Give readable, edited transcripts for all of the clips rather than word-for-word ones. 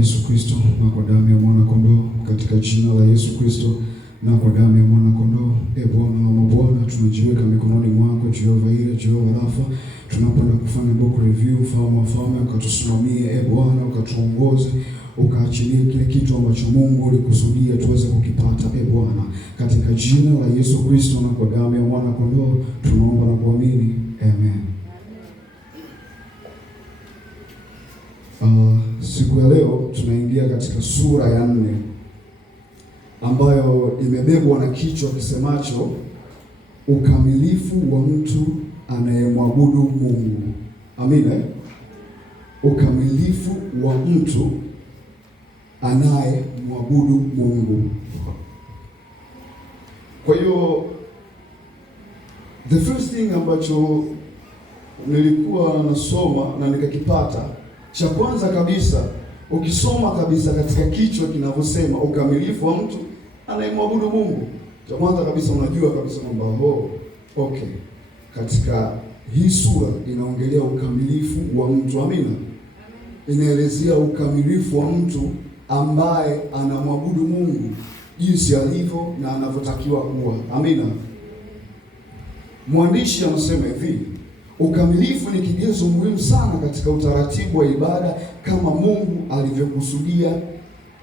Yesu Kristo na kwa damu ya mwana kondoo, katika jina la Yesu Kristo na kwa damu ya mwana kondoo. Bwana wa mabwana, tunajiweka mikononi mwako Jehova Ire, Jehova Rafa. Tunapoenda kufanya book review, Mfalme wa Falme, ukatusimamie Bwana, ukatuongoze, ukaachilie kile kitu ambacho Mungu ulikusudia tuweze kukipata Bwana, katika jina la Yesu Kristo na kwa damu ya mwana kondoo tunaomba na kuamini, amen. Siku ya leo tunaingia katika sura ya 4 ambayo imebebwa na kichwa kisemacho ukamilifu wa mtu anayemwabudu Mungu. Amina. Ukamilifu wa mtu anayemwabudu Mungu. Kwa hiyo the first thing ambacho nilikuwa nasoma na nikakipata, cha kwanza kabisa, ukisoma kabisa katika kichwa kinavyosema ukamilifu wa mtu anayemwabudu Mungu, cha kwanza kabisa unajua kabisa kwamba okay, katika hii sura inaongelea ukamilifu wa mtu. Amina. Inaelezea ukamilifu wa mtu ambaye anamwabudu Mungu jinsi alivyo na anavyotakiwa kuwa. Amina. Mwandishi anasema hivi: ukamilifu ni kigezo muhimu sana katika utaratibu wa ibada kama Mungu alivyokusudia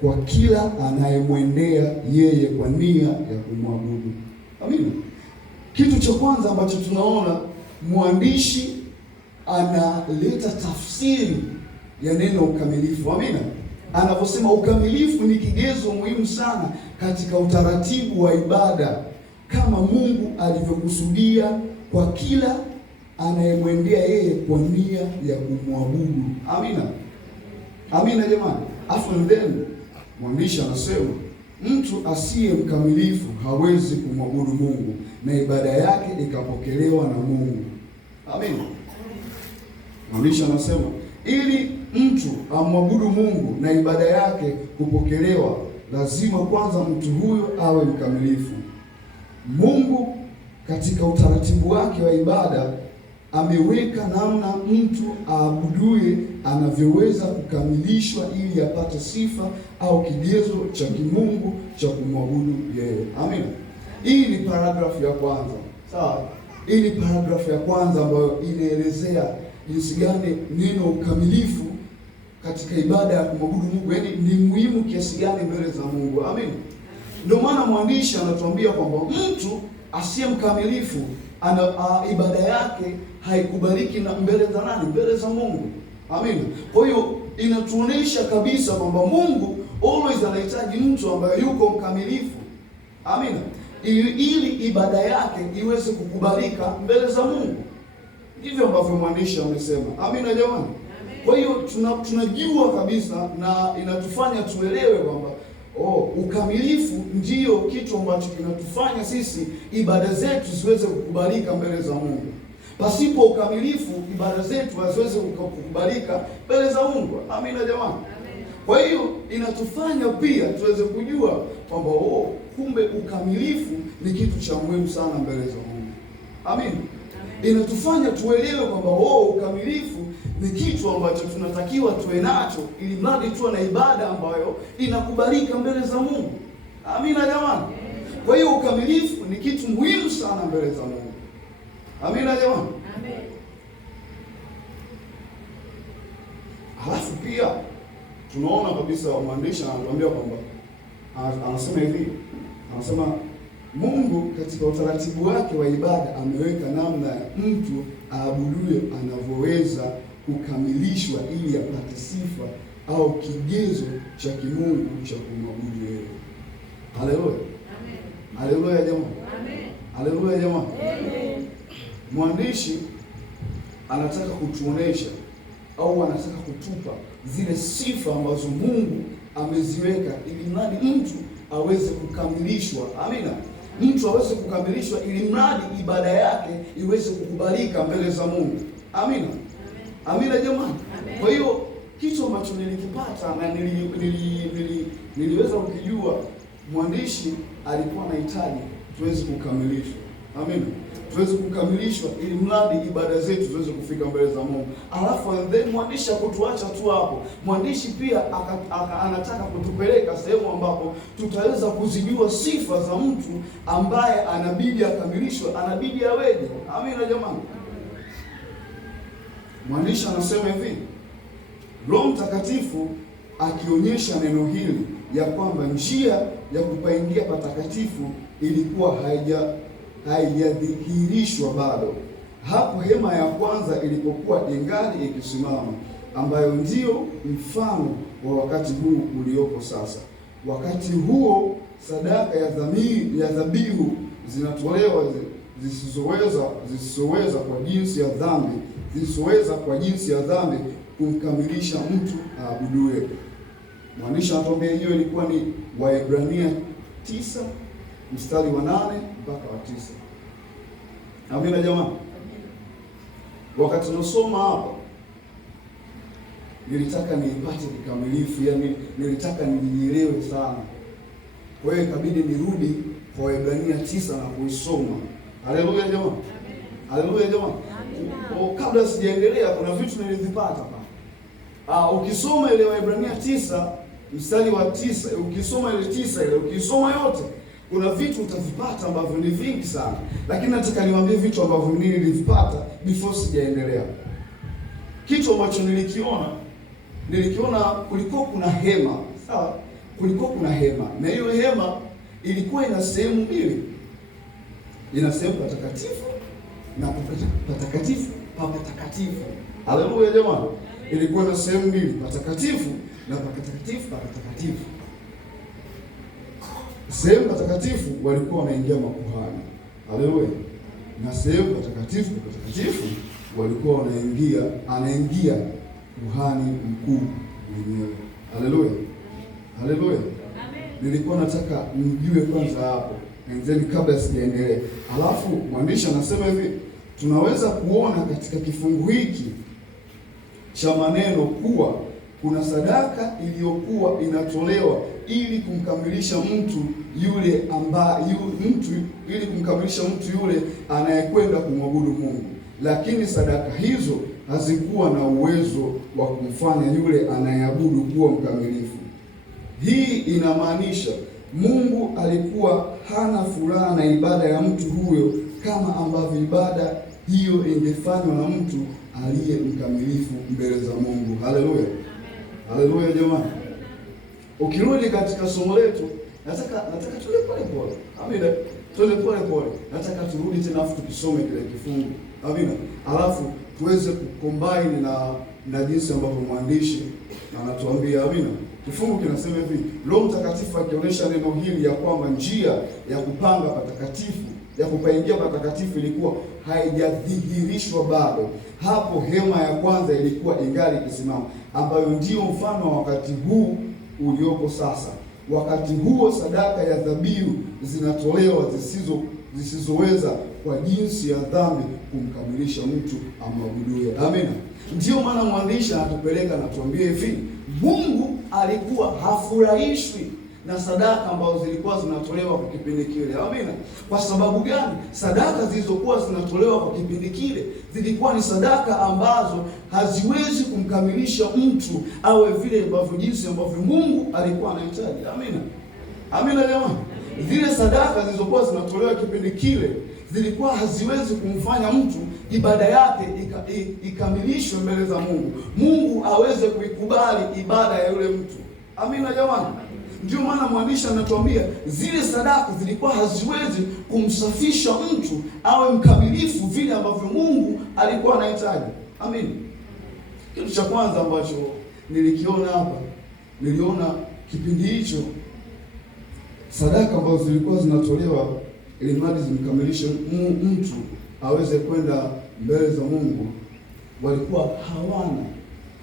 kwa kila anayemwendea yeye kwa nia ya kumwabudu. Amina. Kitu cha kwanza ambacho tunaona mwandishi analeta tafsiri ya neno ukamilifu. Amina. Anaposema ukamilifu ni kigezo muhimu sana katika utaratibu wa ibada kama Mungu alivyokusudia kwa kila anayemwendea yeye kwa nia ya kumwabudu. Amina. Amina jamani. Afu then mwandishi anasema mtu asiye mkamilifu hawezi kumwabudu Mungu na ibada yake ikapokelewa na Mungu. Amina. Mwandishi anasema ili mtu amwabudu Mungu na ibada yake kupokelewa, lazima kwanza mtu huyo awe mkamilifu. Mungu katika utaratibu wake wa ibada ameweka namna mtu aabuduye anavyoweza kukamilishwa ili apate sifa au kigezo cha kimungu cha kumwabudu yeye. Amina. Hii ni paragrafu ya kwanza. Sawa? Hii ni paragrafu ya kwanza ambayo inaelezea jinsi gani neno ukamilifu katika ibada ya kumwabudu Mungu, yaani ni muhimu kiasi gani mbele za Mungu. Amina. Ndio maana mwandishi anatuambia kwamba mtu asiye mkamilifu ibada yake haikubaliki na mbele za nani? Mbele za Mungu. Amina. Kwa hiyo inatuonesha kabisa kwamba Mungu always anahitaji mtu ambaye yuko mkamilifu. Amina. Ili ibada yake iweze kukubalika mbele za Mungu. Ndivyo ambavyo mwandishi amesema. Amina jamani. Kwa hiyo tunajua kabisa na inatufanya tuelewe kwamba ukamilifu ndiyo kitu ambacho kinatufanya sisi ibada zetu ziweze kukubalika mbele za Mungu. Pasipo ukamilifu ibada zetu haziwezi kukubalika mbele za Mungu. Amina jamani. Kwa hiyo inatufanya pia tuweze kujua kwamba kumbe ukamilifu ni kitu cha muhimu sana mbele za Mungu. Amina. Inatufanya tuelewe kwamba ukamilifu ni kitu ambacho tunatakiwa tuwe nacho ili mradi tuwe na ibada ambayo inakubalika mbele za Mungu. Amina jamani. Kwa hiyo ukamilifu ni kitu muhimu sana mbele za Mungu. Amina jamani. Amen. Halafu pia tunaona kabisa mwandishi anatuambia kwamba anasema hivi, anasema Mungu katika utaratibu wake wa ibada ameweka namna ya mtu aabuduye anavyoweza kukamilishwa ili apate sifa au kigezo cha kimungu cha kumwabudu yeye. Haleluya. Amen. Haleluya jamani. Amen. Haleluya jamani. Amen. Mwandishi anataka kutuonesha au anataka kutupa zile sifa ambazo Mungu ameziweka ili mradi mtu aweze kukamilishwa. Amina. Mtu aweze kukamilishwa ili mradi ibada yake iweze kukubalika mbele za Mungu. Amina. Amina jamani. Kwa hiyo kitu ambacho nilikipata na niliweza kukijua, mwandishi alikuwa anahitaji tuweze kukamilishwa. Amina. tuweze kukamilishwa, ili mradi ibada zetu ziweze kufika mbele za Mungu. Alafu then mwandishi hakutuacha tu hapo. Mwandishi pia anataka kutupeleka sehemu ambapo tutaweza kuzijua sifa za mtu ambaye anabidi akamilishwe, anabidi aweje. Amina jamani. Mwandishi anasema hivi, Roho Mtakatifu akionyesha neno hili ya kwamba njia ya kupaingia patakatifu ilikuwa haijadhihirishwa bado, hapo hema ya kwanza ilipokuwa ingali ikisimama, ambayo ndio mfano wa wakati huu uliopo sasa. Wakati huo sadaka ya dhabihu zinatolewa zisizoweza kwa jinsi ya dhambi kumkamilisha mtu aabuduye. Mwandishi anatuambia hiyo ilikuwa ni Waebrania 9 mstari wa 8 mpaka wa 9. Amina jamani. Wakati tunasoma hapa nilitaka niipate kikamilifu, yani nilitaka nijielewe sana. Kwa hiyo ikabidi nirudi kwa Waebrania 9 na kuisoma. Haleluya jamani. Haleluya jamani. Kabla sijaendelea kuna vitu nilivipata hapa. Ukisoma ile Waebrania 9 mstari wa 9, ukisoma ile 9 ile, ukisoma yote kuna vitu utavipata ambavyo ni vingi sana. Lakini nataka niwaambie vitu ambavyo mimi nilivipata before sijaendelea. Kitu ambacho nilikiona kulikuwa kuna hema, sawa? Kulikuwa kuna hema. Na hiyo hema ilikuwa ina sehemu mbili. Ina sehemu patakatifu na patakatifu pa patakatifu. Haleluya jamani. Ilikuwa na sehemu mbili, patakatifu na patakatifu pa patakatifu. Sehemu patakatifu walikuwa wanaingia makuhani. Haleluya. Na sehemu patakatifu pa patakatifu walikuwa anaingia kuhani mkuu mwenyewe. Haleluya. Haleluya. Nilikuwa nataka mjue kwanza hapo, enzeni kabla sijaendelea. Alafu mwandishi anasema hivi, tunaweza kuona katika kifungu hiki cha maneno kuwa kuna sadaka iliyokuwa inatolewa ili kumkamilisha mtu yule anayekwenda kumwabudu Mungu. Lakini sadaka hizo hazikuwa na uwezo wa kumfanya yule anayeabudu kuwa mkamilifu. Hii inamaanisha Mungu alikuwa hana furaha na ibada ya mtu huyo kama ambavyo ibada hiyo ingefanywa na mtu aliye mkamilifu mbele za Mungu. Haleluya. Haleluya jamani. Ukirudi katika somo letu, nataka tuende pole pole. Amina. Tuende pole pole. Nataka turudi tena afu tukisome kile kifungu. Amina. Alafu tuweze kucombine na jinsi ambavyo mwandishi anatuambia. Amina. Kifungu kinasema hivi, Roho Mtakatifu akionyesha neno hili ya kwamba njia ya kupanga patakatifu, ya kupaingia patakatifu ilikuwa haijadhihirishwa bado, hapo hema ya kwanza ilikuwa ingali ikisimama, ambayo ndio mfano wa wakati huu uliopo sasa. Wakati huo sadaka ya dhabihu zinatolewa zisizoweza kwa jinsi ya dhambi kumkamilisha mtu amwabuduye. Amina. Ndio maana mwandishi anatupeleka na tuambie hivi, Mungu alikuwa hafurahishwi na sadaka ambazo zilikuwa zinatolewa kwa kipindi kile. Amina. Kwa sababu gani? Sadaka zilizokuwa zinatolewa kwa kipindi kile zilikuwa ni sadaka ambazo haziwezi kumkamilisha mtu awe vile ambavyo jinsi ambavyo Mungu alikuwa anahitaji. Amina. Amina jamani. Zile sadaka zilizokuwa zinatolewa kipindi kile zilikuwa haziwezi kumfanya mtu ibada yake ikamilishwe mbele za Mungu. Mungu aweze kuikubali ibada ya yule mtu. Amina jamani. Ndio maana mwandishi anatuambia zile sadaka zilikuwa haziwezi kumsafisha mtu awe mkamilifu vile ambavyo Mungu alikuwa anahitaji. Amina. Kitu cha kwanza ambacho nilikiona hapa, niliona kipindi hicho sadaka ambazo zilikuwa zinatolewa ili mradi zimkamilishe mtu aweze kwenda mbele za Mungu, walikuwa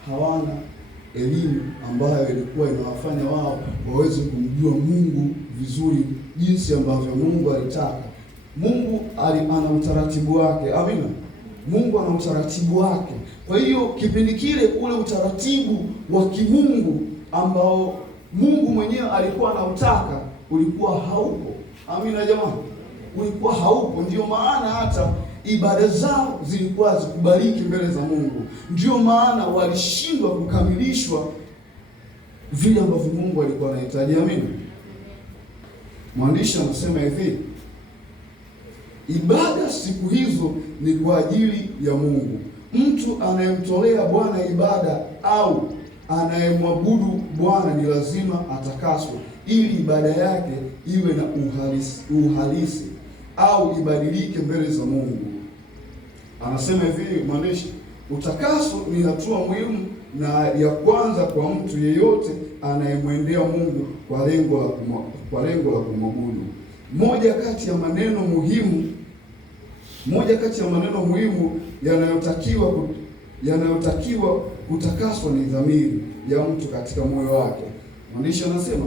hawana elimu ambayo ilikuwa inawafanya wao waweze kumjua Mungu vizuri jinsi ambavyo Mungu alitaka. Mungu ana utaratibu wake. Amina. Mungu ana utaratibu wake. Kwa hiyo kipindi kile ule utaratibu wa kimungu ambao Mungu mwenyewe alikuwa anautaka ulikuwa haupo. Amina jamani. ulikuwa haupo. Ndio maana hata ibada zao zilikuwa hazikubaliki mbele za Mungu. Ndio maana walishindwa kukamilishwa vile ambavyo Mungu alikuwa anahitaji. Amina. Mwandishi anasema hivi, ibada siku hizo ni kwa ajili ya Mungu. Mtu anayemtolea Bwana ibada au anayemwabudu Bwana ni lazima atakaswe, ili ibada yake iwe na uhalisi au ibadilike mbele za Mungu. Anasema hivi mwandishi, utakaso ni hatua muhimu na ya kwanza kwa mtu yeyote anayemwendea Mungu kwa lengo la kumwabudu. Moja kati ya maneno muhimu yanayotakiwa kutakaswa ni dhamiri ya mtu katika moyo wake. Mwandishi anasema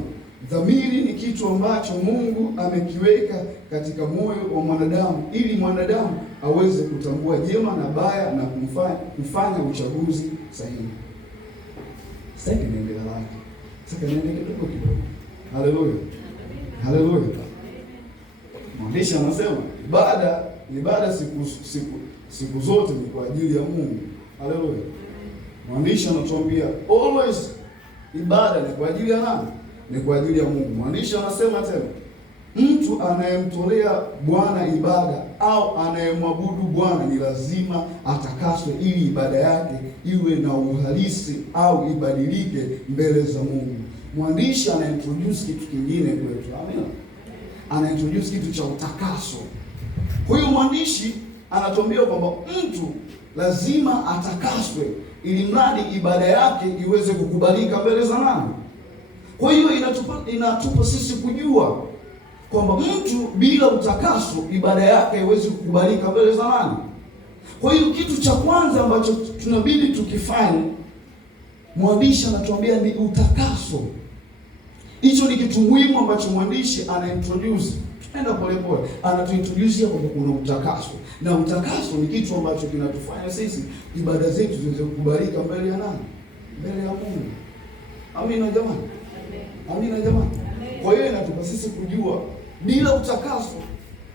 dhamiri ni kitu ambacho Mungu amekiweka katika moyo wa mwanadamu ili mwanadamu aweze kutambua jema na baya na kufanya uchaguzi sahihi. Sasa niendelea lake. Sasa niendelee kidogo. Haleluya. Haleluya. Mwandishi anasema ibada siku zote ni kwa ajili ya Mungu. Haleluya. Mwandishi anatuambia always ibada ni kwa ajili ya nani? Ni kwa ajili ya Mungu. Mwandishi anasema tena, mtu anayemtolea Bwana ibada au anayemwabudu Bwana ni lazima atakaswe, ili ibada yake iwe na uhalisi au ibadilike mbele za Mungu. Mwandishi anaintroduce kitu kingine kwetu. Amina. Anaintroduce kitu cha utakaso. Huyu mwandishi anatuambia kwamba mtu lazima atakaswe ili mradi ibada yake iweze kukubalika mbele za nani? Kwa hiyo inatupa sisi kujua kwamba mtu bila utakaso ibada yake haiwezi kukubalika mbele za nani? Kwa hiyo kitu cha kwanza ambacho tunabidi tukifanye, mwandishi anatuambia ni utakaso. Hicho ni kitu muhimu ambacho mwandishi anaintroduce. Tunaenda polepole, anatuintroduce kwamba kuna utakaso. Na utakaso ni kitu ambacho kinatufanya sisi ibada zetu ziweze kukubalika mbele ya nani? Mbele ya Mungu. Amina jamani. Amina jamani. Kwa hiyo inatupa sisi kujua bila utakaso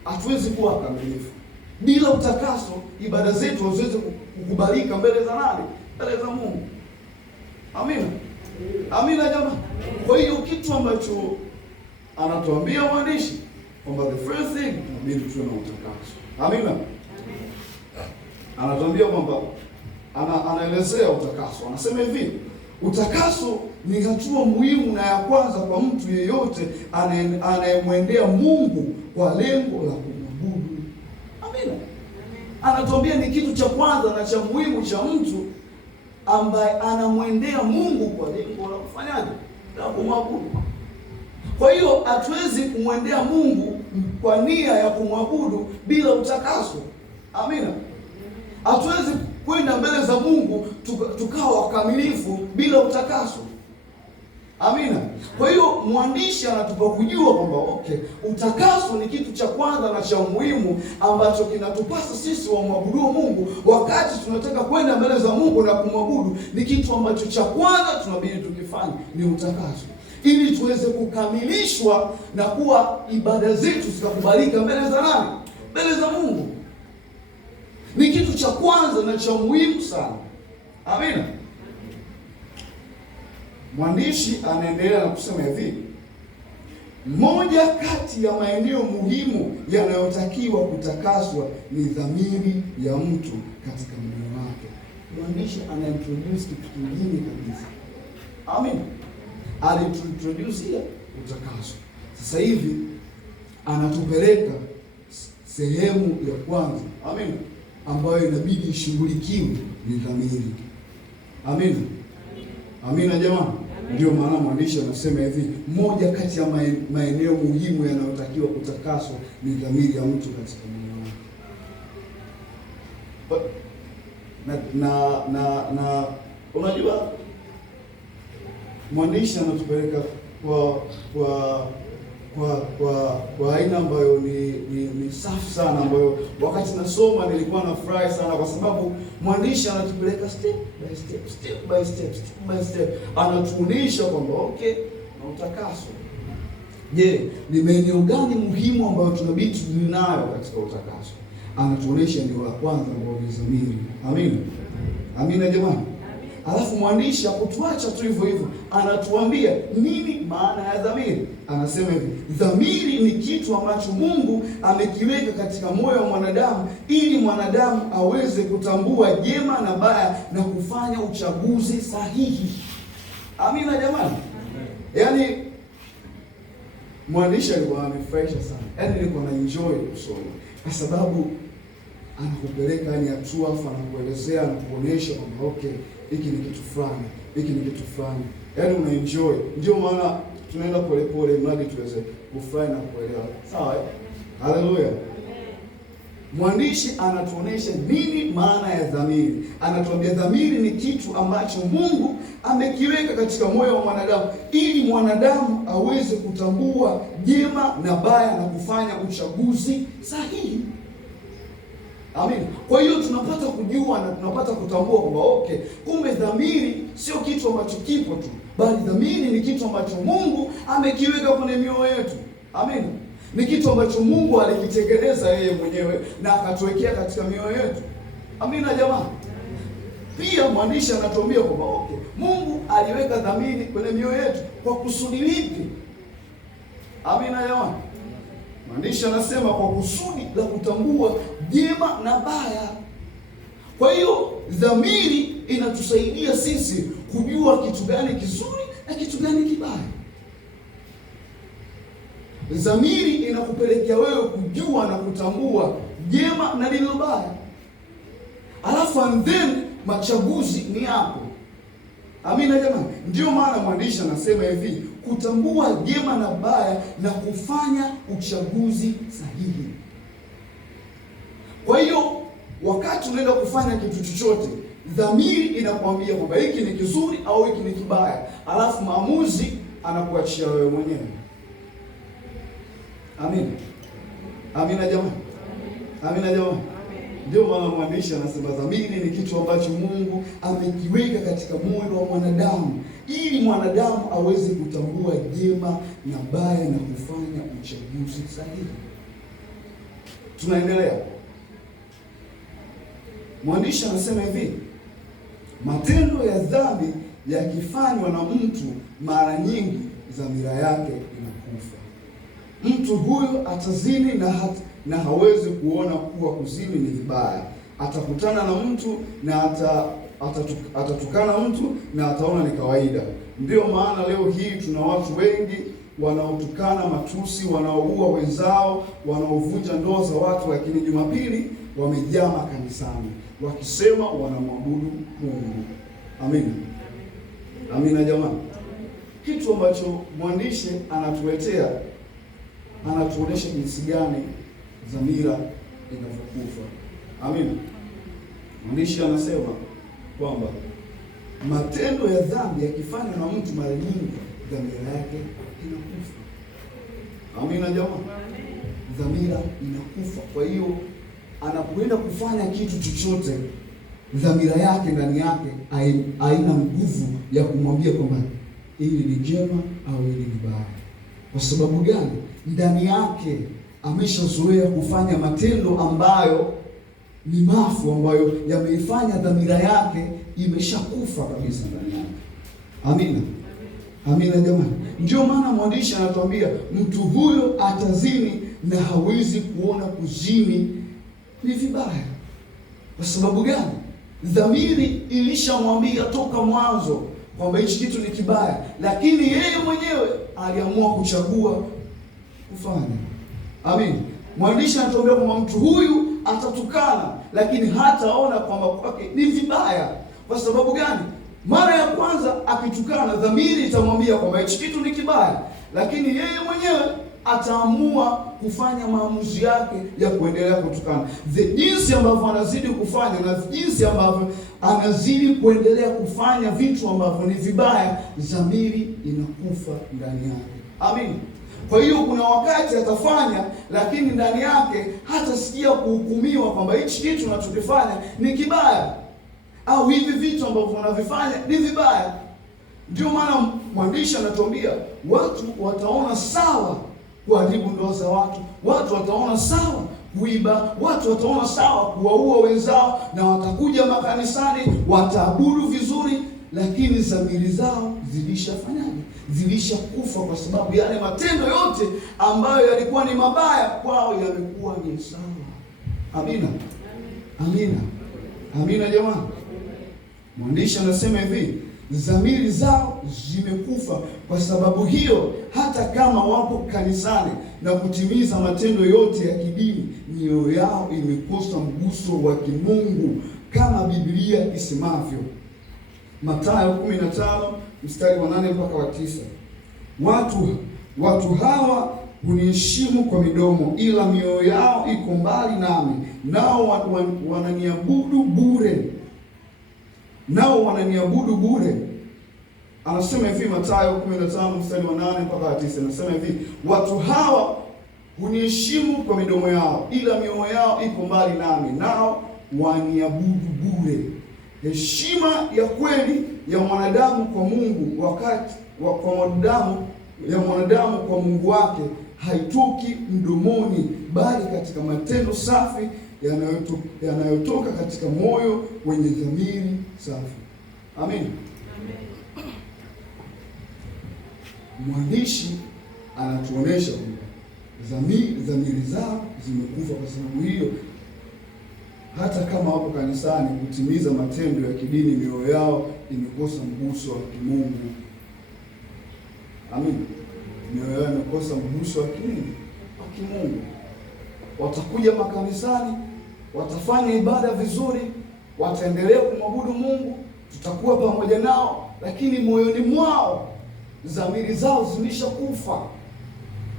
hatuwezi kuwa kamilifu. Bila utakaso ibada zetu haziwezi kukubalika mbele za nani? Mbele za Mungu. Amina. Amina jamani. Kwa hiyo kitu ambacho anatuambia mwandishi kwamba the first thing inabidi tuwe na utakaso. Amina. Anatuambia kwamba anaelezea utakaso. Anasema hivi, utakaso ni hatua muhimu na ya kwanza kwa mtu yeyote anayemwendea Mungu kwa lengo la kumwabudu. Amina. Anatuambia ni kitu cha kwanza na cha muhimu cha mtu ambaye anamwendea Mungu kwa lengo la kufanyaje? La kumwabudu. Kwa hiyo hatuwezi kumwendea Mungu kwa nia ya kumwabudu bila utakaso. Amina. Hatuwezi kwenda mbele za Mungu tukawa wakamilifu bila utakaso. Amina. Kwa hiyo mwandishi anatupa kujua kwamba utakaso ni kitu cha kwanza na cha muhimu ambacho kinatupasa sisi wamwabudu Mungu wakati tunataka kwenda mbele za Mungu na kumwabudu. Ni kitu ambacho cha kwanza tunabidi tukifanye ni utakaso, ili tuweze kukamilishwa na kuwa ibada zetu zikakubalika mbele za nani? Mbele za Mungu. Ni kitu cha kwanza na cha muhimu sana. Amina. Mwandishi anaendelea na kusema hivi, moja kati ya maeneo muhimu yanayotakiwa kutakaswa ni dhamiri ya mtu katika moyo wake. Mwandishi anaintroduce kitu kingine kabisa. Amina. Aliintroduce utakaso. Sasa hivi anatupeleka sehemu ya kwanza. Amina. Ambayo inabidi ishughulikiwe ni dhamiri. Amina. Amina jamani. Ndio maana mwandishi anasema hivi, moja kati ya maeneo muhimu yanayotakiwa kutakaswa ni dhamiri ya mtu katika moyo wake. Na unajua mwandishi anatupeleka kwa aina ambayo ni safi sana, ambayo wakati nasoma nilikuwa nafurahi sana kwa sababu mwandishi anatupeleka step by step, anatuonyesha kwamba na utakaso. Je, ni maeneo gani muhimu ambayo tunabidi tudili nayo katika utakaso? Anatuonesha ndio la kwanza ambao ni dhamiri. Amina. Amina jamani. Alafu mwandishi hakutuacha tu hivyo hivyo, anatuambia nini maana ya dhamiri. Anasema hivi, dhamiri ni kitu ambacho Mungu amekiweka katika moyo wa mwanadamu ili mwanadamu aweze kutambua jema na baya na kufanya uchaguzi sahihi. Amina jamani. Yaani mwandishi alikuwa amefurahisha sana. Yaani nilikuwa na enjoy kusoma kwa sababu anakupeleka yani hatua, anakuelezea, anakuonyesha kwamba okay, hiki ni kitu fulani, hiki ni kitu fulani. Yaani una enjoy. Ndio maana tunaenda pole pole mradi tuweze kufurahi na kuelewa. Sawa? Haleluya. Mwandishi anatuonesha nini maana ya dhamiri. Anatuambia dhamiri ni kitu ambacho Mungu amekiweka katika moyo wa mwanadamu ili mwanadamu aweze kutambua jema na baya na kufanya uchaguzi sahihi. Amen. Kwa hiyo tunapata kujua na tunapata kutambua kwamba okay, kumbe dhamiri sio kitu ambacho kipo tu, bali dhamiri ni kitu ambacho Mungu amekiweka kwenye mioyo yetu. Amen. Ni kitu ambacho Mungu alikitengeneza yeye mwenyewe na akatuwekea katika mioyo yetu. Amina jamani. Pia mwandishi anatuambia kwamba okay, Mungu aliweka dhamiri kwenye mioyo yetu kwa kusudi lipi? Amina jamani. Mwandishi anasema kwa kusudi la kutambua jema na baya. Kwa hiyo dhamiri inatusaidia sisi kujua kitu gani kizuri na kitu gani kibaya. Dhamiri inakupelekea wewe kujua na kutambua jema na lililo baya. Alafu and then machaguzi ni yako. Amina jamani. Ndio maana mwandishi anasema hivi, kutambua jema na baya na kufanya uchaguzi sahihi. Kwa hiyo wakati unaenda kufanya kitu chochote, dhamiri inakwambia kwamba hiki ni kizuri au hiki ni kibaya, alafu maamuzi anakuachia wewe mwenyewe. Amina. Amina jamani. Amina jamani. Ndio maana mwandishi anasema dhamiri ni kitu ambacho Mungu amekiweka katika moyo wa mwanadamu ili mwanadamu aweze kutambua jema na baya na kufanya uchaguzi sahihi. Tunaendelea. Mwandishi anasema hivi, matendo ya dhambi yakifanywa na mtu mara nyingi dhamira yake inakufa. Mtu huyo atazini na hawezi kuona kuwa kuzini ni vibaya. Atakutana na mtu na atatukana mtu na ataona ni kawaida. Ndio maana leo hii tuna watu wengi wanaotukana matusi, wanaoua wenzao, wanaovunja ndoa za watu, lakini Jumapili wamejaa kanisani wakisema wanamwabudu Mungu. Amina. Amina jamani. Kitu ambacho mwandishi anatuletea, anatuonesha jinsi gani dhamira inavyokufa. Amina. Mwandishi anasema kwamba matendo ya dhambi yakifanywa na mtu mara nyingi dhamira yake inakufa. Amina jamani. Dhamira inakufa. Kwa hiyo anapoenda kufanya kitu chochote, dhamira yake ndani yake haina nguvu ya kumwambia kwamba hili ni jema au hili ni baya. Kwa sababu gani? Ndani yake ameshazoea kufanya matendo ambayo ni mafu, ambayo yameifanya dhamira yake imeshakufa kabisa ndani yake. Amina. Amina jamani. Ndio maana mwandishi anatuambia mtu huyo atazini na hawezi kuona kuzini ni vibaya. Kwa sababu gani? Dhamiri ilishamwambia toka mwanzo kwamba hichi kitu ni kibaya, lakini yeye mwenyewe aliamua kuchagua kufanya. Amin. Mwandishi anatuambia kwamba mtu huyu atatukana, lakini hataona kwamba kwake ni vibaya. Kwa sababu gani? Mara ya kwanza akitukana, dhamiri itamwambia kwamba hichi kitu ni kibaya, lakini yeye mwenyewe ataamua kufanya maamuzi yake ya kuendelea kutukana. Jinsi ambavyo anazidi kufanya na jinsi ambavyo anazidi kuendelea kufanya vitu ambavyo ni vibaya, dhamiri inakufa ndani yake. Amin. Kwa hiyo kuna wakati atafanya, lakini ndani yake hatasikia kuhukumiwa kwamba hichi kitu unachokifanya ni kibaya au hivi vitu ambavyo unavifanya ni vibaya. Ndio maana mwandishi anatuambia watu wataona sawa kuharibu ndoa za watu, watu wataona sawa kuiba, watu wataona sawa kuwaua wenzao, na watakuja makanisani, wataabudu vizuri, lakini dhamiri zao zilishafanyaje? Zilishakufa, kwa sababu yale matendo yote ambayo yalikuwa ni mabaya kwao yamekuwa ni sawa. Amina, amina, amina jamani. Mwandishi anasema hivi, dhamiri zao zimekufa. Kwa sababu hiyo, hata kama wapo kanisani na kutimiza matendo yote ya kidini, mioyo yao imekosa mguso wa kimungu, kama Biblia isemavyo. Mathayo 15 mstari wa 8 mpaka wa 9. Watu hawa huniheshimu kwa midomo, ila mioyo yao iko mbali nami, nao wananiabudu bure. Anasema hivi Mathayo 15 mstari wa 8 mpaka wa 9. Anasema hivi, watu hawa huniheshimu kwa midomo yao, ila mioyo yao iko mbali nami, nao waniabudu bure. Heshima ya kweli ya mwanadamu kwa Mungu mwanadamu kwa Mungu wake haitoki mdomoni, bali katika matendo safi yanayotoka katika moyo wenye dhamiri safi. Amen. Mwandishi anatuonesha dhamiri zao zimekufa. Kwa sababu hiyo, hata kama wapo kanisani kutimiza matendo ya kidini, mioyo yao imekosa mguso wa kimungu. Amen. Mioyo yao imekosa mguso wa kimungu. Watakuja makanisani, watafanya ibada vizuri, wataendelea kumwabudu Mungu, tutakuwa pamoja nao, lakini moyoni mwao dhamiri zao zimeshakufa.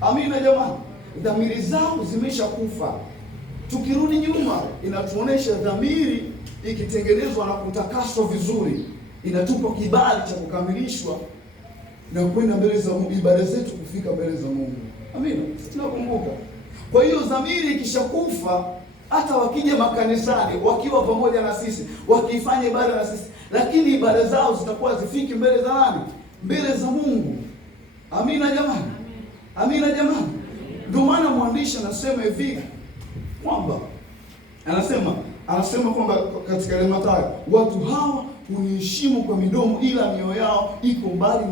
Amina jamani, dhamiri zao zimeshakufa. Tukirudi nyuma, inatuonesha dhamiri ikitengenezwa na kutakaswa vizuri, inatupa kibali cha kukamilishwa na kwenda mbele za Mungu, ibada zetu kufika mbele za Mungu. Amina, tunakumbuka. Kwa hiyo dhamiri ikishakufa, hata wakija makanisani, wakiwa pamoja na sisi, wakifanya ibada na sisi, lakini ibada zao zitakuwa zifiki mbele za nani? Mbele za Mungu. Amina jamani, amina jamani. Ndio maana mwandishi anasema hivi kwamba anasema kwamba katika ile Mathayo, watu hawa huniheshimu kwa midomo, ila mioyo yao iko mbali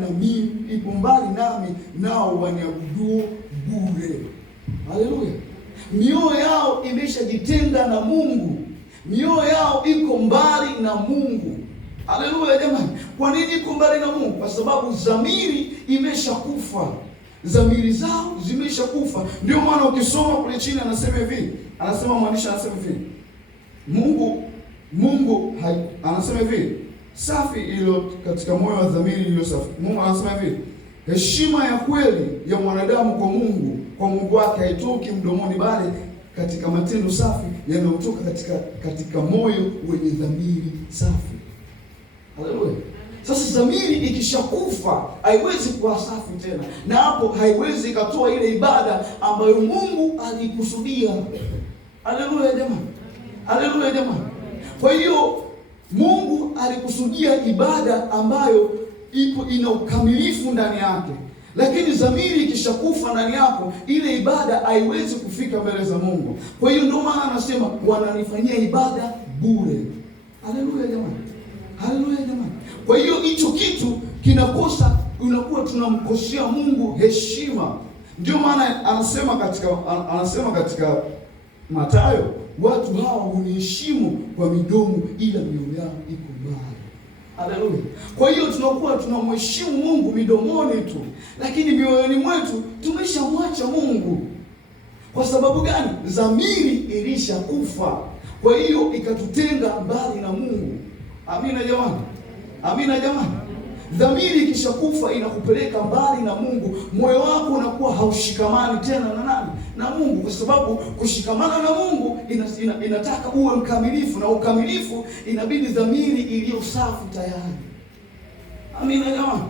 nami, nao waniabudu bure. Haleluya. Mioyo yao imeshajitenga na Mungu, mioyo yao iko mbali na Mungu. Haleluya jamani. Kwa nini iko mbali na Mungu? Kwa sababu dhamiri imeshakufa, dhamiri zao zimeshakufa. Ndio maana ukisoma kule chini anasema mwandishi anasema hivi, Mungu anasema hivi, safi iliyo katika moyo wa dhamiri iliyo safi. Mungu anasema hivi, heshima ya kweli ya mwanadamu kwa Mungu wake haitoki mdomoni, bali katika matendo safi yanayotoka katika moyo wenye dhamiri safi. Haleluya. Sasa dhamiri ikishakufa haiwezi kuwa safi tena, na hapo haiwezi ikatoa ile ibada ambayo Mungu alikusudia. Haleluya jamani, haleluya jamani. Kwa hiyo Mungu alikusudia ibada ambayo ina ukamilifu ndani yake, lakini dhamiri ikishakufa ndani yako, ile ibada haiwezi kufika mbele za Mungu. Kwa hiyo ndio maana anasema wananifanyia ibada bure. Haleluya jamani, haleluya jamani. Kwa hiyo hicho kitu kinakosa, unakuwa tunamkosea Mungu heshima. Ndio maana anasema katika Mathayo, watu hawa huniheshimu kwa midomo, ila mioyo yao iko mbali. Haleluya. Kwa hiyo tunakuwa tunamheshimu Mungu midomoni tu, lakini mioyoni mwetu tumeshamwacha Mungu. Kwa sababu gani? Dhamiri ilishakufa, kwa hiyo ikatutenga mbali na Mungu. Amina jamani, amina jamani. Dhamiri ikishakufa inakupeleka mbali na Mungu. Moyo wako unakuwa haushikamani tena na nani? Na Mungu. Kwa sababu kushikamana na Mungu inataka uwe mkamilifu, na ukamilifu inabidi dhamiri iliyo safi tayari. Amina jamani.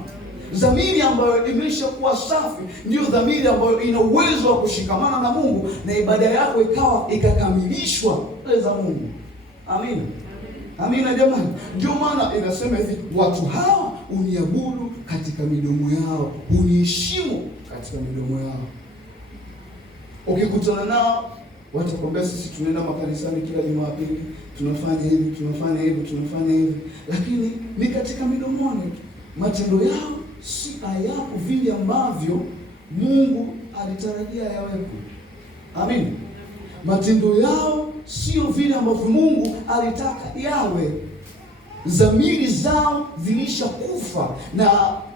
Dhamiri ambayo imeshakuwa safi ndio dhamiri ambayo ina uwezo wa kushikamana na Mungu, na ibada yako ikakamilishwa mbele za Mungu. Amina. Amina jamani. Ndio maana inasema hivi, watu hawa uniabudu katika midomo yao, uniheshimu katika midomo yao. Ukikutana nao watakwambia sisi tunaenda makanisani kila Jumapili, tunafanya hivi, tunafanya hivi, tunafanya hivi, lakini ni katika midomoni. Matendo yao si hayapo vile ambavyo Mungu alitarajia yawepo. Amin. Matendo yao sio vile ambavyo Mungu alitaka yawe. Dhamiri zao zilishakufa na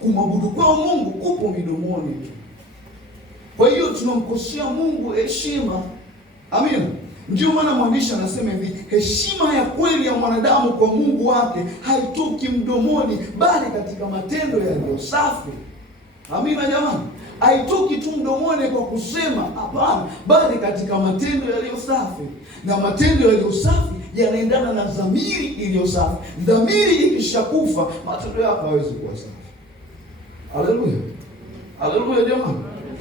kumwabudu kwao Mungu kupo midomoni tu. Kwa hiyo tunamkosea Mungu heshima. Amin. Ndio maana mwandishi anasema hivi, heshima ya kweli ya mwanadamu kwa Mungu wake haitoki mdomoni, bali katika matendo yaliyo safi. Amina jamani. Haitoki tu mdomoni kwa kusema, hapana, bali katika matendo yaliyo safi. Na matendo yaliyo safi yanaendana na dhamiri iliyo safi. Dhamiri ikishakufa, matendo yako hawezi kuwa safi. Haleluya. Haleluya jamani.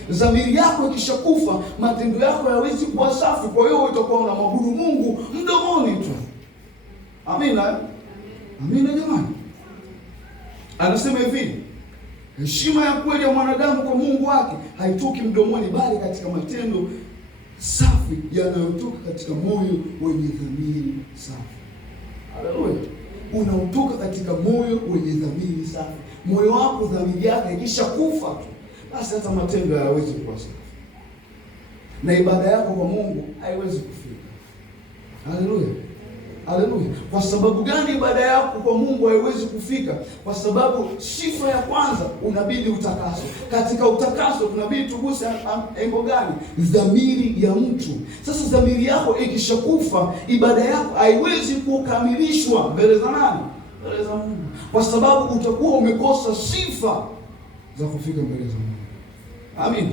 Dhamiri yako ikishakufa, matendo yako hayawezi kuwa safi. Kwa hiyo utakuwa unamwabudu Mungu mdomoni tu. Amina. Amina jamani. Anasema hivi, heshima ya kweli ya mwanadamu kwa Mungu wake haitoki mdomoni, bali katika matendo safi yanayotoka katika moyo wenye dhamiri safi. Haleluya. Unaotoka katika moyo wenye dhamiri safi. Moyo wako dhamiri yake ikishakufa tu, basi hata matendo hayawezi kuwa safi. Na ibada yako kwa Mungu haiwezi kufika. Haleluya. Haleluya. Kwa sababu gani ibada yako kwa Mungu haiwezi kufika? Kwa sababu sifa ya kwanza, unabidi utakaso. Katika utakaso tunabidi tuguse engo gani? Dhamiri ya mtu. Sasa dhamiri yako ikishakufa, ibada yako haiwezi kukamilishwa mbele za nani? Mbele za Mungu. Kwa sababu utakuwa umekosa sifa za kufika mbele za Mungu. Amin.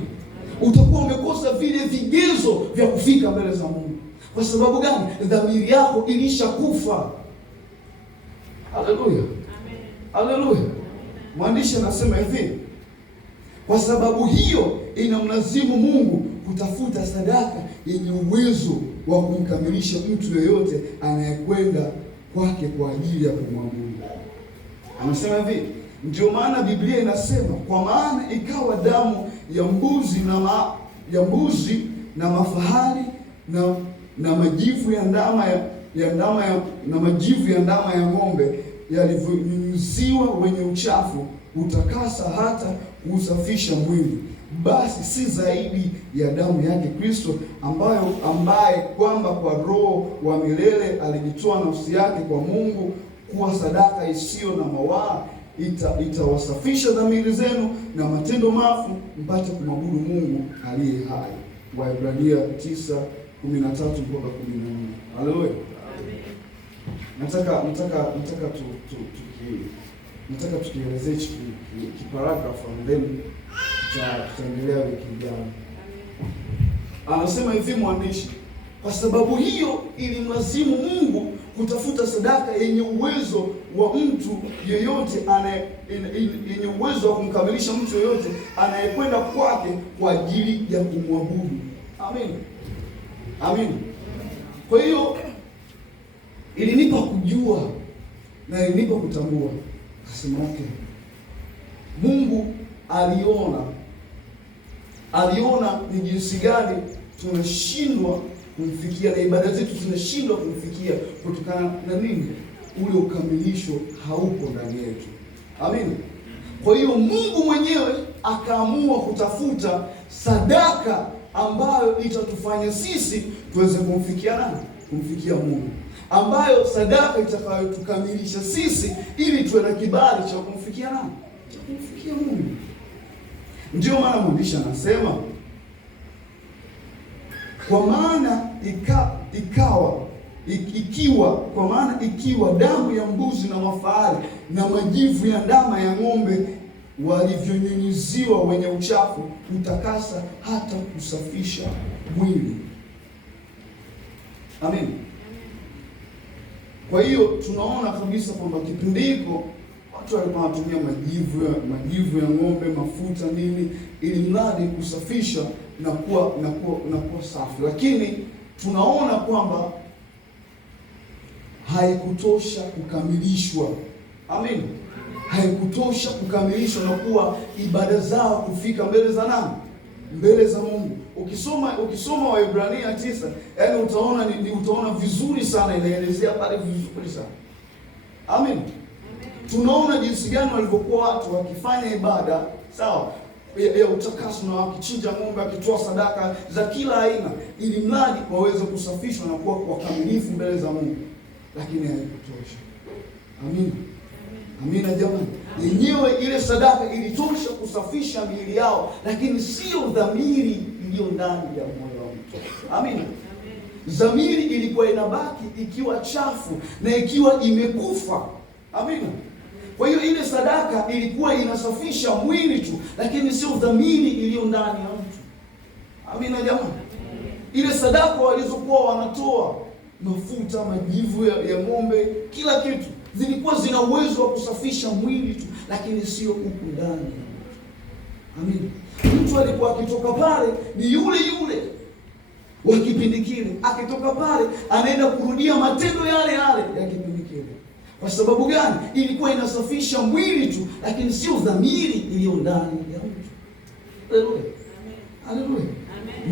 Utakuwa umekosa vile vigezo vya kufika mbele za Mungu. Kwa sababu gani? Dhamiri yako ilishakufa. Haleluya. Haleluya. Mwandishi anasema hivi, kwa sababu hiyo inamlazimu Mungu kutafuta sadaka yenye uwezo wa kumkamilisha mtu yeyote anayekwenda kwake kwa ajili ya kumwabudu. Anasema hivi, ndio maana Biblia inasema, kwa maana ikawa damu ya mbuzi na mafahali na majivu ya ndama ya ng'ombe yalivyonyunyiziwa wenye uchafu utakasa hata kuusafisha mwili, basi si zaidi ya damu yake Kristo, ambaye kwamba kwa Roho wa milele alijitoa nafsi yake kwa Mungu kuwa sadaka isiyo na mawaa, itawasafisha dhamiri zenu na matendo mafu, mpate kumwabudu Mungu aliye hai. Waebrania 9:13-14. Haleluya. Nataka tukielezee kiparagrafu and then tutaendelea wiki ijayo. Anasema hivi mwandishi, kwa sababu hiyo ilimlazimu Mungu kutafuta sadaka yenye uwezo wa mtu yeyote yenye uwezo wa kumkamilisha mtu yeyote anayekwenda kwake kwa ajili ya kumwabudu. Amen. Amen. Kwa hiyo ilinipa kujua na ilinipa kutambua. Akasema okay, Mungu aliona ni jinsi gani tunashindwa kumfikia na ibada zetu zinashindwa kumfikia kutokana na nini? Ule ukamilisho haupo ndani yetu. Amen. Kwa hiyo Mungu mwenyewe akaamua kutafuta sadaka ambayo itatufanya sisi tuweze kumfikia nani? Kumfikia Mungu. Ambayo sadaka itakayotukamilisha sisi ili tuwe na kibali cha kumfikia nani? Cha kumfikia Mungu. Ndio maana mwandishi anasema, kwa maana ikiwa damu ya mbuzi na mafahali na majivu ya ndama ya ng'ombe walivyonyunyiziwa wenye uchafu utakasa hata kusafisha mwili. Amen. Kwa hiyo tunaona kabisa kwamba kipindi hiko watu walikuwa wanatumia majivu ya ng'ombe, mafuta nini, ili mradi kusafisha na kuwa safi. Lakini tunaona kwamba haikutosha kukamilishwa. Amen. Haikutosha kukamilishwa na kuwa ibada zao kufika mbele za nani? Mbele za Mungu. Ukisoma Waebrania 9, yaani utaona vizuri sana, inaelezea pale vizuri sana. Amen. Tunaona jinsi gani walivyokuwa watu wakifanya ibada, sawa, ya utakaso, na wakichinja ng'ombe, wakitoa sadaka za kila aina, ili mradi waweze kusafishwa na kuwa wakamilifu mbele za Mungu. Lakini haikutosha. Amen. Amina jamani. Yenyewe ile sadaka ilitosha kusafisha miili yao, lakini sio dhamiri iliyo ndani ya moyo wa mtu. Amina. Dhamiri ilikuwa inabaki ikiwa chafu na ikiwa imekufa. Amina. Kwa hiyo ile sadaka ilikuwa inasafisha mwili tu, lakini sio dhamiri iliyo ndani ya mtu. Amina jamani. Ile sadaka walizokuwa wanatoa, mafuta, majivu ya ng'ombe, kila kitu, zilikuwa zina uwezo wa kusafisha mwili tu, lakini sio huku ndani ya mtu. Amina. Mtu alikuwa akitoka pale ni yule wa kipindi kile, akitoka pale anaenda kurudia matendo yale ya kipindi kile. Kwa sababu gani? Ilikuwa inasafisha mwili tu, lakini sio dhamiri iliyo ndani ya mtu. Haleluya. Haleluya.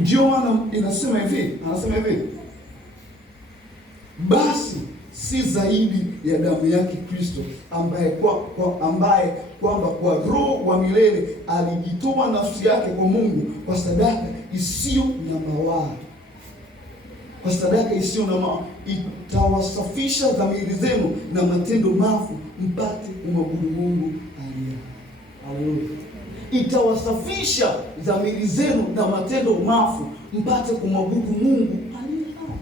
Ndio maana anasema hivi, basi si zaidi ya damu yake Kristo, ambaye kwamba kwa Roho wa milele alijitoa nafsi yake kwa Mungu kwa sadaka isiyo na mawaa. Kwa sadaka isiyo na mawaa, itawasafisha dhamiri zenu na matendo mafu, mpate kumwabudu Mungu aliye hai. Haleluya. Itawasafisha dhamiri zenu na matendo mafu, mpate kumwabudu Mungu aliye hai.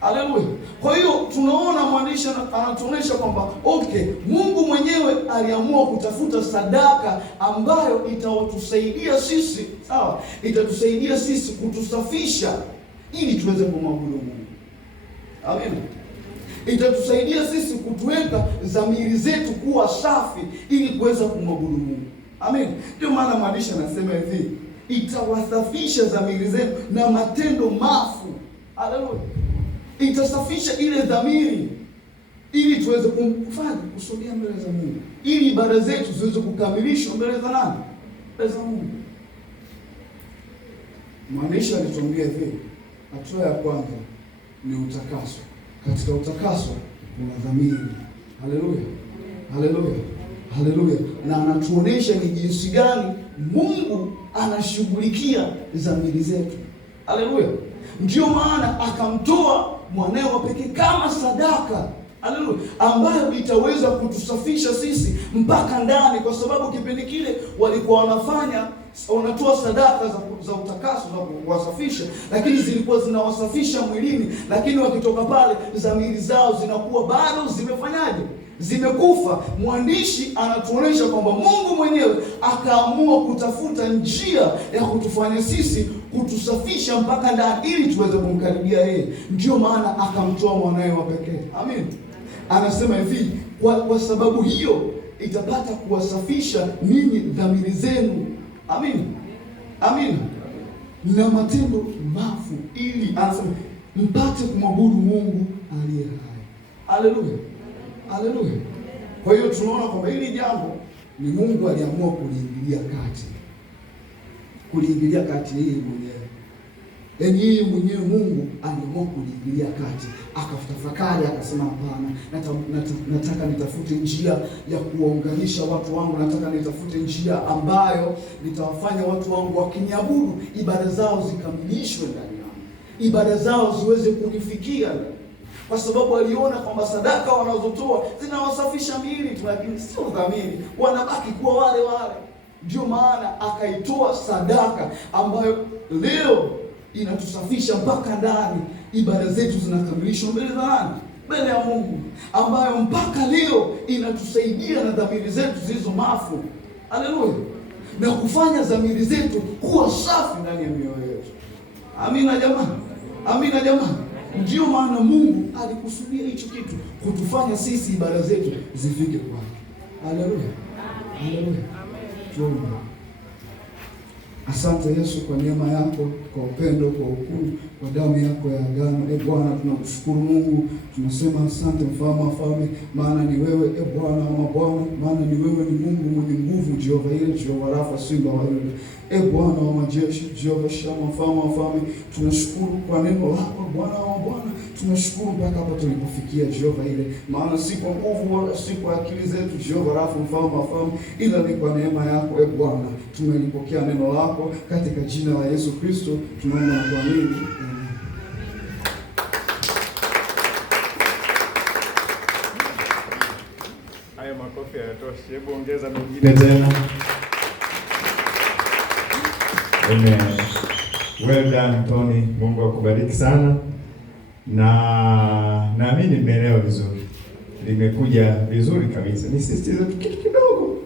Haleluya. Kwa hiyo tunaona mwandishi anatuonyesha kwamba Mungu mwenyewe aliamua kutafuta sadaka ambayo itawatusaidia sisi, sawa? Itatusaidia sisi kutusafisha ili tuweze kumwabudu Mungu. Amen. Itatusaidia sisi kutuweka dhamiri zetu kuwa safi ili kuweza kumwabudu Mungu. Amen. Ndio maana mwandishi anasema hivi, itawasafisha dhamiri zenu na matendo mafu. Haleluya. Itasafisha ile dhamiri ili tuweze kusogea mbele za Mungu, ili ibada zetu ziweze kukamilishwa mbele za nani? Mbele za Mungu. Mwandishi alituambia hivi, hatua ya kwanza ni utakaso. Katika utakaso kuna dhamiri. Haleluya. Haleluya. Haleluya. Na anatuonesha ni jinsi gani Mungu anashughulikia dhamiri zetu. Haleluya. Ndio maana akamtoa mwanae wa pekee kama sadaka, haleluya, ambayo itaweza kutusafisha sisi mpaka ndani, kwa sababu kipindi kile walikuwa wanatoa sadaka za utakaso za kuwasafisha, lakini zilikuwa zinawasafisha mwilini, lakini wakitoka pale dhamiri zao zinakuwa bado zimefanyaje? Zimekufa. Mwandishi anatuonyesha kwamba Mungu mwenyewe akaamua kutafuta njia ya kutufanya sisi kutusafisha mpaka ndani ili tuweze kumkaribia yeye. Ndio maana akamtoa mwanae wa pekee. Amen. Anasema hivi, kwa sababu hiyo itapata kuwasafisha ninyi dhamiri zenu. Amen. Amen. Na matendo mafu, ili anasema mpate kumwabudu Mungu aliye hai. Haleluya. Haleluya. Kwa hiyo tunaona kwamba hili jambo ni Mungu aliamua kuliingilia kati yeye mwenyewe. Yaani yeye mwenyewe Mungu aliamua kuliingilia kati. Akatafakari akasema, hapana, nataka nitafute njia ya kuwaunganisha watu wangu, nataka nitafute njia ambayo nitawafanya watu wangu wakiniabudu ibada zao zikamilishwe ndani yangu, ibada zao ziweze kunifikia, kwa sababu aliona kwamba sadaka wanazotoa zinawasafisha miili tu, lakini sio dhamiri, wanabaki kuwa wale wale. Ndio maana akaitoa sadaka ambayo leo inatusafisha mpaka ndani, ibada zetu zinakamilishwa mbele za nani? Mbele ya Mungu, ambayo mpaka leo inatusaidia na dhamiri zetu zilizo mafu. Haleluya. Na kufanya dhamiri zetu kuwa safi ndani ya mioyo yetu. Amina jamani. Amina jamani. Ndio maana Mungu alikusudia hicho kitu, kutufanya sisi ibada zetu zifike kwake. Haleluya. Haleluya. Tuombe. Asante Yesu kwa neema yako, kwa upendo, kwa ukuu, kwa damu yako ya agano. Bwana, tunakushukuru Mungu, tunasema asante mfalme wa falme, maana ni wewe Bwana wa mabwana, maana ni wewe ni Mungu mwenye nguvu, Jehova Yire, Jehova Rafa, Simba wa Yuda. Bwana wa majeshi, Jehova Shama, mfalme wa falme, tunashukuru kwa neno lako Bwana wa Bwana. Tunashukuru mpaka hapa tulipofikia, Jehova Yire, maana si kwa nguvu wala si kwa akili zetu, Jehova Rafa, mfalme wa falme, ila ni kwa neema yako Bwana. Tumelipokea neno lako katika jina la Yesu Kristo tunaomba na kuamini. Haya makofi hayatoshi. Hebu ongeza mengine tena. Amen. Well done Tony. Mungu akubariki sana. Na naamini nimeelewa vizuri. Limekuja vizuri kabisa. Nisisitize kitu kidogo.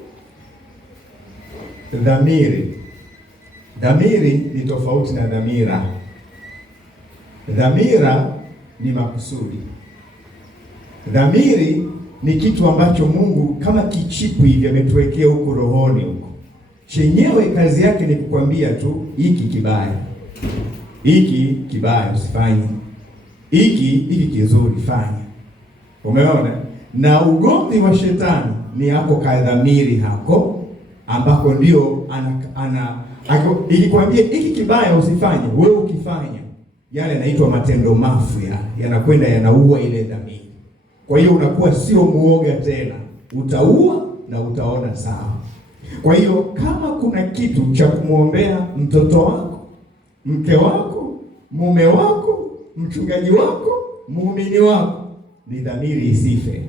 Dhamiri. Dhamiri ni tofauti na dhamira. Dhamira ni makusudi. Dhamiri ni kitu ambacho Mungu kama kichipu hivi ametuwekea huko rohoni huko. Chenyewe kazi yake ni kukwambia tu hiki kibaya. Hiki kibaya usifanye. Hiki kizuri fanya. Umeona? Na ugomvi wa shetani ni hako kadhamiri hako ambako ndio ikikwambia hiki kibaya usifanye, wewe ukifanya yale yanaitwa matendo mafu, yanakwenda yanaua ile dhamiri. Kwa hiyo unakuwa sio muoga tena, utaua na utaona sawa. Kwa hiyo kama kuna kitu cha kumwombea mtoto wako, mke wako, mume wako, mchungaji wako, muumini wako, ni dhamiri isife.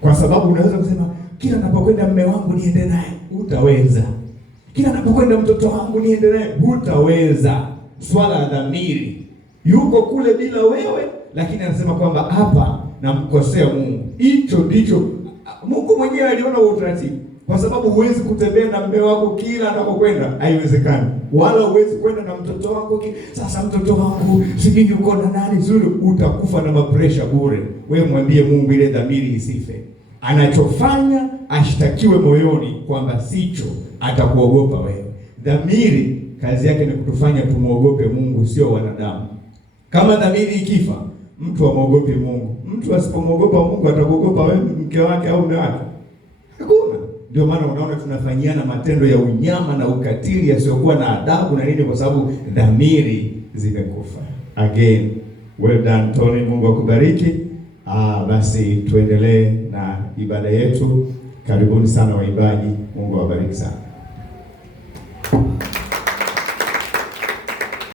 Kwa sababu unaweza kusema kila napokwenda mume wangu niende naye, utaweza. Kila napokwenda mtoto wangu niende naye, utaweza. Swala la dhamiri. Yuko kule bila wewe, lakini anasema kwamba hapa namkosea Mungu. Hicho ndicho Mungu mwenyewe aliona utaratibu. Kwa sababu huwezi kutembea na mume wako kila anapokwenda, haiwezekani. Wala huwezi kwenda na mtoto wako sasa mtoto wangu sijui yuko na nani zuri, utakufa na mapresha bure. Wewe mwambie Mungu ile dhamiri isife. Anachofanya ashtakiwe moyoni kwamba sicho, atakuogopa wewe. Dhamiri kazi yake ni kutufanya tumuogope Mungu, sio wanadamu. Kama dhamiri ikifa, mtu amuogope Mungu. Mtu asipomwogopa Mungu atakuogopa wewe, mke wake au mume wake? Hakuna. Ndio maana unaona tunafanyiana matendo ya unyama na ukatili yasiyokuwa na adabu na nini, kwa sababu dhamiri zimekufa. Again, well done Tony, Mungu akubariki. Basi tuendelee na ibada yetu. Karibuni sana waimbaji, Mungu awabariki sana.